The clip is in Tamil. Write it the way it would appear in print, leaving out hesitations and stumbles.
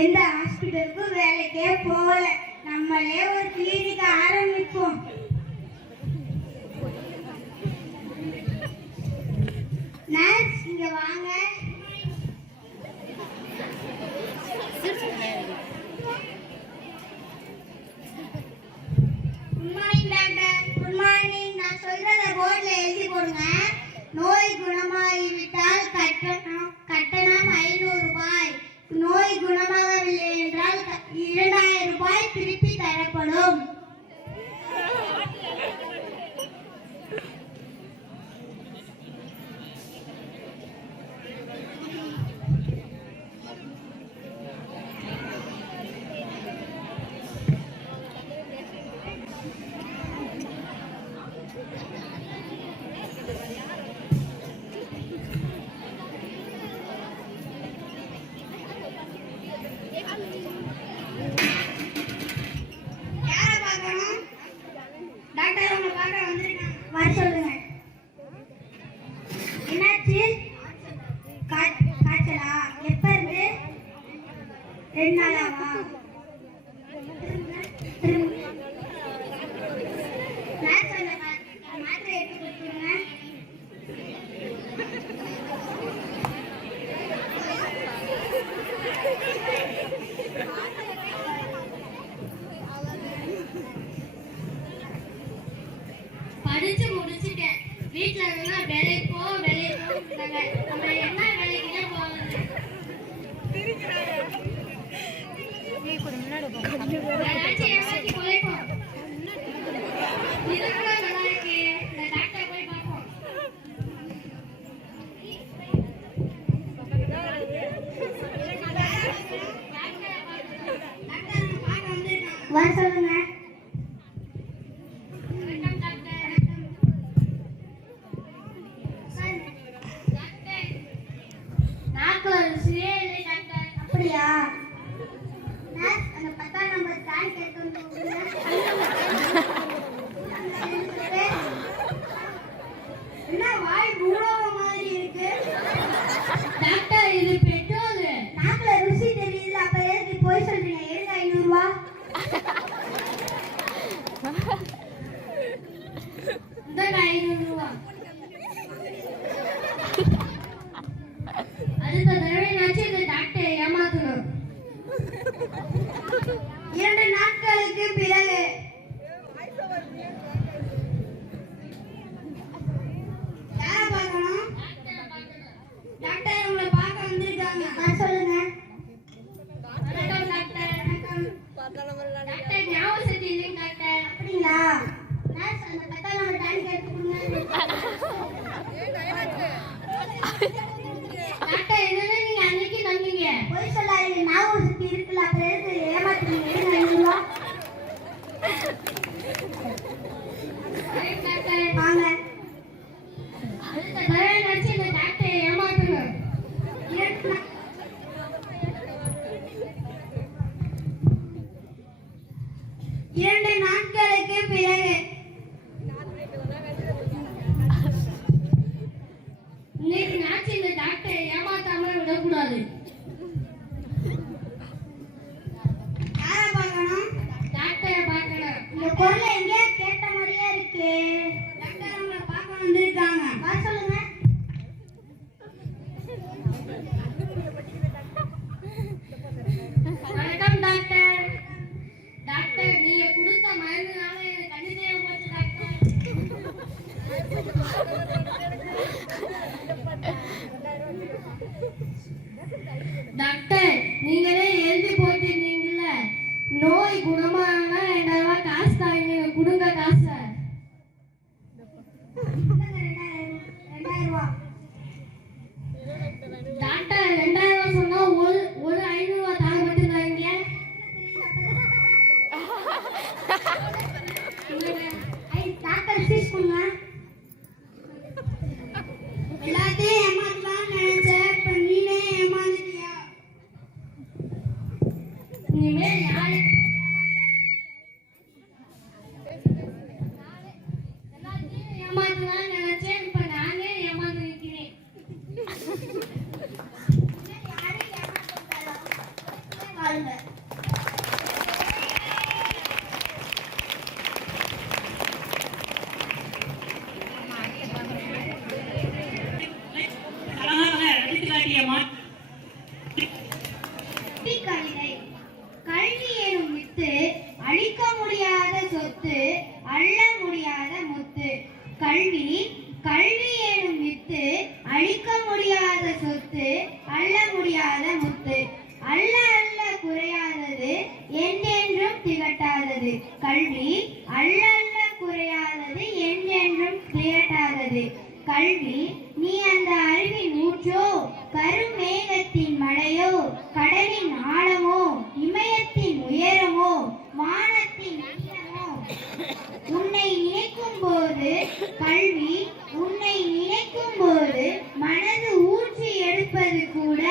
எந்த ஹாஸ்பிட்டலுக்கும் வேலைக்கே போகல. நம்மளே ஒரு கிளினிக் ஆரம்பிப்போம். நர்ஸ் இங்க வாங்க. Good morning doctor. Good morning. நான் சொல்றத போர்ட்ல எழுதி போடுங்க. நோய் குணமாகிவிட்டால் கட்டணம் 500 ரூபாய். நோய் குணமாகவில்லை என்றால் 2000 ரூபாய் திருப்பி தரப்படும். வர சொல்லுங்க. என்னாச்சு? காய்ச்சலா? எப்ப இருந்து? 2 நாளாவா? மாத்திரை எடுத்து கொடுத்துருங்க. படிச்சு முடிச்சுட்டேன். வீட்டுல இருந்தா வேலைக்கு போ நம்ம என்ன வேலைக்கு போவாங்க. வர சொல்லுங்க. அப்படியா? அந்த 10ஆம் நம்பர் ஸ்டாண்ட் எடுத்து என்ன வாய் மூலவ மாதிரி இருக்கு டாக்டர்? இது பெட்ரோல். நாக்குல ருசி தெரியல. அப்ப எதுக்கு போய் சொல்றீங்க? எடுங்க 500 ரூபாய். இந்த 500 ரூபாய். அடுத்த தடவை நாச்சு இந்த டாக்டரை ஏமாத்தணும். 2 நாட்களுக்கு பிறகு யாரை பார்க்கணும்? டாக்டர் உங்களை பார்க்க வந்திருக்காங்க. சொல்லுங்க. வணக்கம் டாக்டர். டாக்டர் ஞாபகம் சக்தி இல்லைங்க டாக்டர். அப்படிங்களா? நர்ஸ் அந்த 10ஆம் நம்பர் டானிக் எடுத்து கொடுங்க. டாக்டர் என்னன்னா நீங்க அன்னைக்கு நம்பீங்க. போய் சொல்லாதீங்க. ஞாபகம் சக்தி இருக்குல்ல. அப்புறம் எதுக்கு ஏமாத்துறீங்க? எடுங்க 500 ரூபாய். டாக்டர் வாங்க. அடுத்த தடவை நினைச்சு இந்த டாக்டரை ஏமாத்தணும். 2 நாட்களுக்கு பிறகு இன்னைக்கு நாச்சு இந்த டாக்டரை ஏமாத்தாம விடக்கூடாது. யாரை பார்க்கணும்? டாக்டரை பார்க்கணும். இந்த குரலை எங்கேயா கேட்ட மாதிரியே இருக்கு. டாக்டர் உங்களை பார்க்க வந்திருக்காங்க. வர சொல்லுங்க. வணக்கம் டாக்டர். டாக்டர் நீங்க கொடுத்த மருந்துனால எனக்கு கண்ணு தெரியாம போச்சு டாக்டர். டாக்டர் நீங்களே எழுதி போட்டிருந்தீங்கல்ல, நோய் குணமான 2000 ரூபாய் காசு தாங்க. கொடுங்க காசை. 2000 ரூபாய். டாக்டர் 2000 ரூபாய் சொன்னா ஒரு 500 ரூபாய் தாங்க மட்டும் தாங்க. டாக்டர் ஃபீஸ் கொடுங்க. எல்லாத்தையும் ஏமாத்தலாம் நினைச்சேன். இப்ப நீனே ஏமாந்துட்டியா? இனிமேல் யாரு எல்லாத்தையும் ஏமாத்தலாம் நினைச்சேன். இப்ப நானே ஏமாந்து நிற்கிறேன். கல்வி கல்வி எனும் வித்து அழிக்க முடியாத சொத்து அள்ள முடியாத முத்து அல்ல அல்ல குறையாதது என்றென்றும் திகட்டாதது கல்வி அல்ல அல்ல குறையாதது என்றென்றும் திகட்டாதது கல்வி நீ அந்த அறிவின் ஊற்றோ கருமேகத்தின் மழையோ கடலின் ஆழமோ இமயத்தின் உயரமோ வானத்தின் நீளமோ உன்னை நினைக்கும் போது கல்வி உன்னை நினைக்கும் போது மனது ஊற்றி எடுப்பது கூட